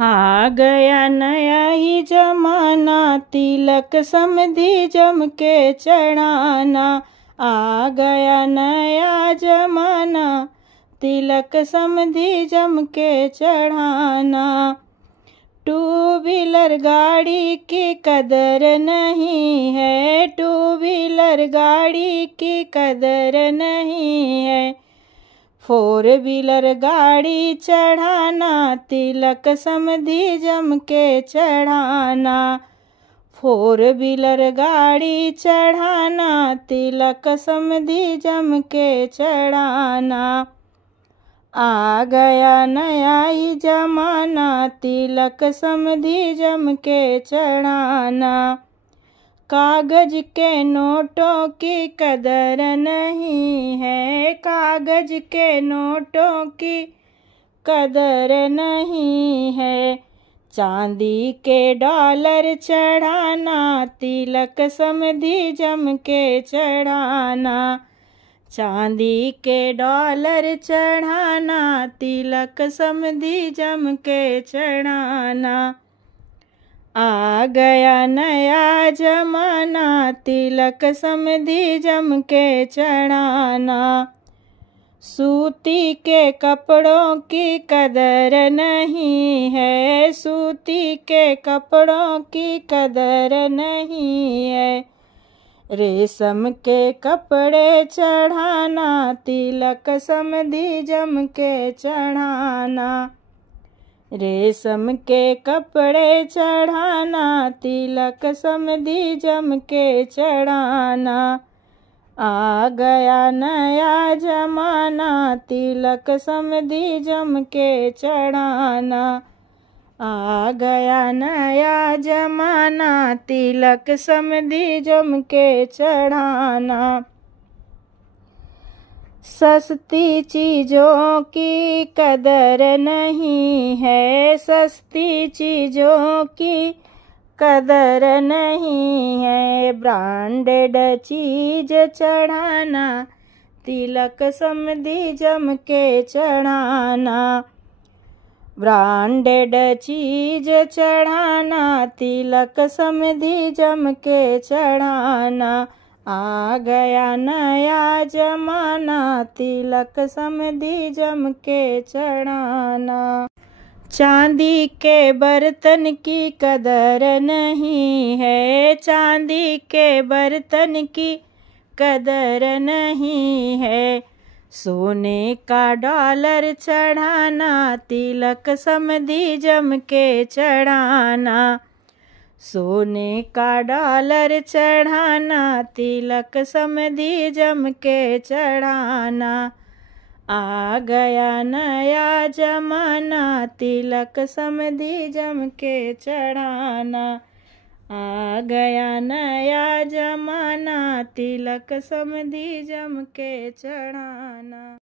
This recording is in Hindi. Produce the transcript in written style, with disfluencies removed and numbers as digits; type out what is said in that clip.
आ गया नया ही जमाना, तिलक समधी जम के चढ़ाना। आ गया नया जमाना, तिलक समधी जम के चढ़ाना। टू व्हीलर गाड़ी की कदर नहीं है, टू व्हीलर गाड़ी की कदर नहीं है। फोर व्हीलर गाड़ी चढ़ाना, तिलक समधी जम के चढ़ाना। फोर व्हीलर गाड़ी चढ़ाना, तिलक समधी जम के चढ़ाना। आ गया नया ही जमाना, तिलक समधी जम के चढ़ाना। कागज के नोटों की कदर नहीं है, कागज के नोटों की कदर नहीं है। चांदी के डॉलर चढ़ाना, तिलक समधी जम के चढ़ाना। चांदी के डॉलर चढ़ाना, तिलक समधी जम के चढ़ाना। आ गया नया जमाना, तिलक समधी जम के चढ़ाना। सूती के कपड़ों की कदर नहीं है, सूती के कपड़ों की कदर नहीं है। रेशम के कपड़े चढ़ाना, तिलक समधी जम के चढ़ाना। रेशम के कपड़े चढ़ाना, तिलक समधी जम के चढ़ाना। आ गया नया जमाना, तिलक समधी जम के चढ़ाना। आ गया नया जमाना, तिलक समधी जम के चढ़ाना। सस्ती चीज़ों की कदर नहीं है, सस्ती चीज़ों की कदर नहीं है। ब्रांडेड चीज़ चढ़ाना, तिलक समधी जम के चढ़ाना। ब्रांडेड चीज़ चढ़ाना, तिलक समधी जम के चढ़ाना। आ गया नया जमाना, तिलक समधी जम के चढ़ाना। चांदी के बर्तन की कदर नहीं है, चांदी के बर्तन की कदर नहीं है। सोने का डॉलर चढ़ाना, तिलक समधी जम के चढ़ाना। सोने का डॉलर चढ़ाना, तिलक समधी जम के चढ़ाना। आ गया नया जमाना, तिलक समधी जम के चढ़ाना। आ गया नया जमाना, तिलक समधी जम के चढ़ाना।